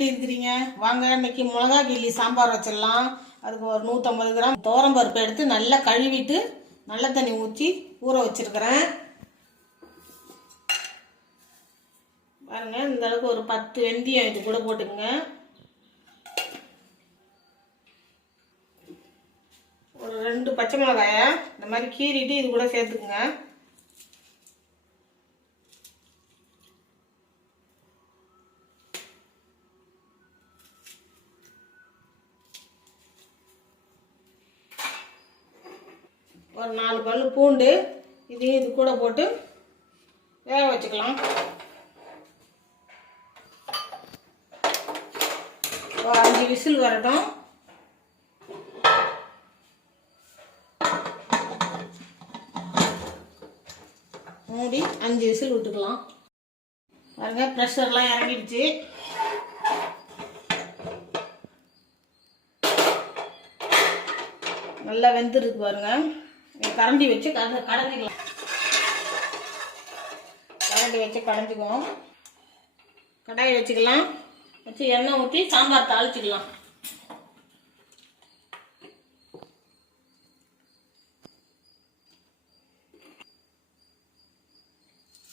எப்படி இருக்கிறீங்க? வாங்க இன்னைக்கு மிளகா கிள்ளி சாம்பார் வச்சிடலாம். அதுக்கு ஒரு 150 கிராம் துவரம் பருப்பு எடுத்து நல்லா கழுவிட்டு நல்ல தண்ணி ஊற்றி ஊற வச்சிருக்கிறேன். பாருங்க, இந்த அளவுக்கு ஒரு 10 வெந்தயம் இது கூட போட்டுக்கங்க. ஒரு 2 பச்சை மிளகாய இந்த மாதிரி கீறிட்டு இது கூட சேர்த்துக்குங்க. ஒரு 4 பல்லு பூண்டு இதையும் இது கூட போட்டு வேக வச்சுக்கலாம். ஒரு 5 விசில் வரட்டும். மூடி 5 விசில் விட்டுக்கலாம். பாருங்க, ப்ரெஷர்லாம் இறங்கிடுச்சு. நல்லா வெந்துருக்கு பாருங்க. கரண்டி வச்சு கடைஞ்சிக்கலாம். கரண்டி வச்சு கடைஞ்சிக்குவோம். கடாயை வச்சுக்கலாம். வச்சு எண்ணெய் ஊற்றி சாம்பார் தாளிச்சுக்கலாம்.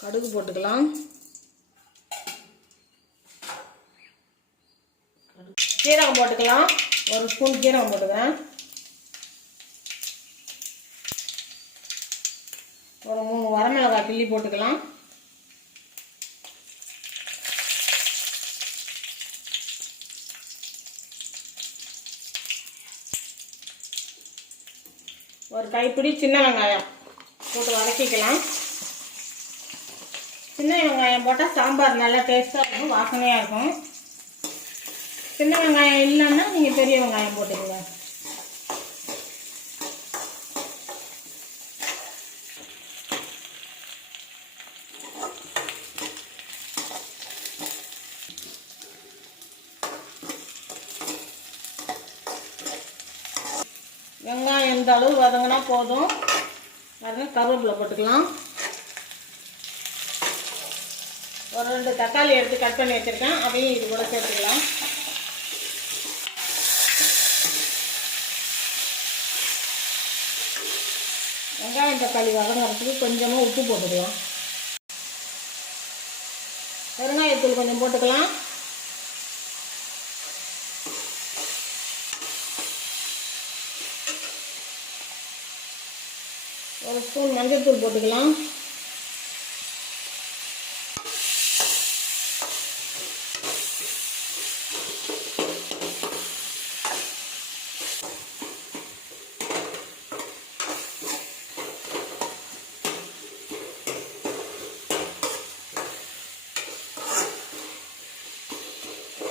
கடுகு போட்டுக்கலாம். சீரகம் போட்டுக்கலாம். ஒரு ஸ்பூன் சீரகம் போட்டுக்கிறேன். ஒரு 3 வரமிளகாய் கிள்ளி போட்டுக்கலாம். ஒரு கைப்பிடி சின்ன வெங்காயம் போட்டு வதக்கிக்கலாம். சின்ன வெங்காயம் போட்டால் சாம்பார் நல்லா டேஸ்ட்டாக இருக்கும், வாசனையாக இருக்கும். சின்ன வெங்காயம் இல்லைன்னா நீங்கள் பெரிய வெங்காயம் போட்டுக்கோங்க. வெங்காயம் எந்த அளவு வதங்கினா போதும். பாருங்க, கருவேப்பிலை போட்டுக்கலாம். ஒரு 2 தக்காளி எடுத்து கட் பண்ணி வச்சுருக்கேன், அதையும் இது கூட சேர்த்துக்கலாம். வெங்காயம் தக்காளி வதங்கிறதுக்கு கொஞ்சமாக உப்பு போட்டுக்கலாம். பெருங்காயத்தூள் கொஞ்சம் போட்டுக்கலாம். ஒரு ஸ்பூன் மஞ்சள்தூள் போட்டுக்கலாம்.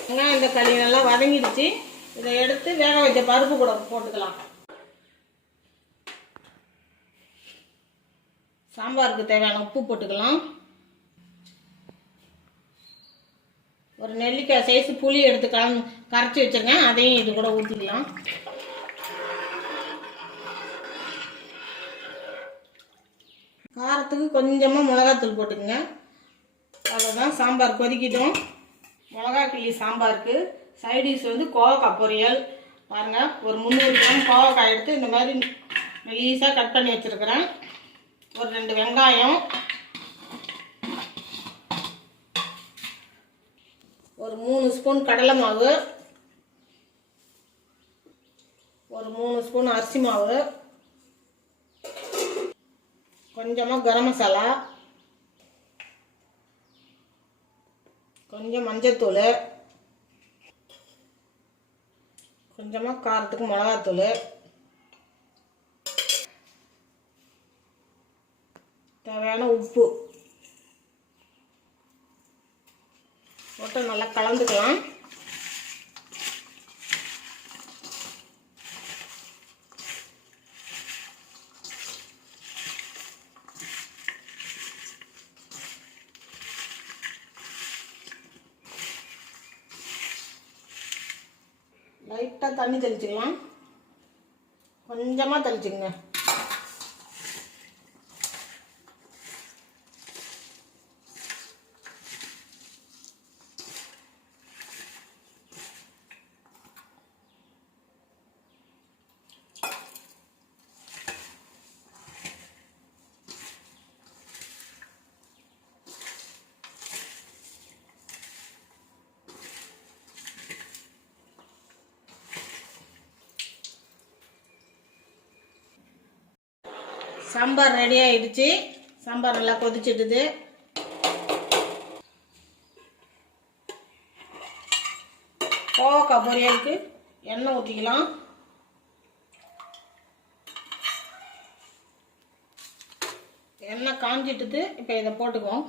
வெங்காயம் தக்காளி நல்லா வதங்கிடுச்சு. இதை எடுத்து வேக வச்ச பருப்பு கூட போட்டுக்கலாம். சாம்பாருக்கு தேவையான உப்பு போட்டுக்கலாம். ஒரு நெல்லிக்காய் சைஸ் புளி எடுத்து கரைச்சி வச்சிருக்கேன், அதையும் இது கூட ஊற்றிக்கலாம். காரத்துக்கு கொஞ்சமாக மிளகாத்தூள் போட்டுக்கோங்க. அவ்வளோதான், சாம்பார் கொதிக்கிட்டோம். மிளகா கிள்ளி சாம்பாருக்கு சைடிஷ் வந்து கோவக்காய் பொரியல். பாருங்கள், ஒரு 300 கிராம் கோவக்காய் எடுத்து இந்த மாதிரி மெலிசாக கட் பண்ணி வச்சுருக்கிறேன். ஒரு 2 வெங்காயம், ஒரு 3 ஸ்பூன் கடலை மாவு, ஒரு 3 ஸ்பூன் அரிசி மாவு, கொஞ்சமாக கரம் மசாலா, கொஞ்சம் மஞ்சத்தூள், கொஞ்சமாக காரத்துக்கு மிளகாத்தூள், தேவையான உப்பு போட்டு நல்லா கலந்துக்கலாம். லைட்டாக தண்ணி தெளிச்சுக்கலாம். கொஞ்சமாக தெளிச்சுங்க. சாம்பார் ரெடி ஆயிடுச்சு. சாம்பார் நல்லா கொதிச்சிடுது. கோவக்காய் பொரியலுக்கு எண்ணெய் ஊற்றிக்கலாம். எண்ணெய் காஞ்சிட்டுது. இப்போ இதை போட்டுக்குவோம்.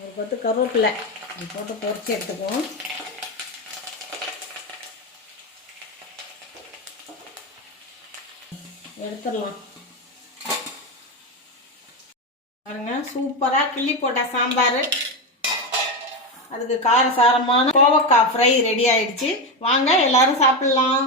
ஒரு கொத்து கருவேப்பிலை போட்டு பொரிச்சு எடுத்துக்குவோம். எடுத்துடலாம். பாருங்க, சூப்பராக கிள்ளி போட்ட சாம்பார், அதுக்கு காரசாரமான கோவக்காய் ஃப்ரை ரெடி ஆயிடுச்சு. வாங்க எல்லாரும் சாப்பிடலாம்.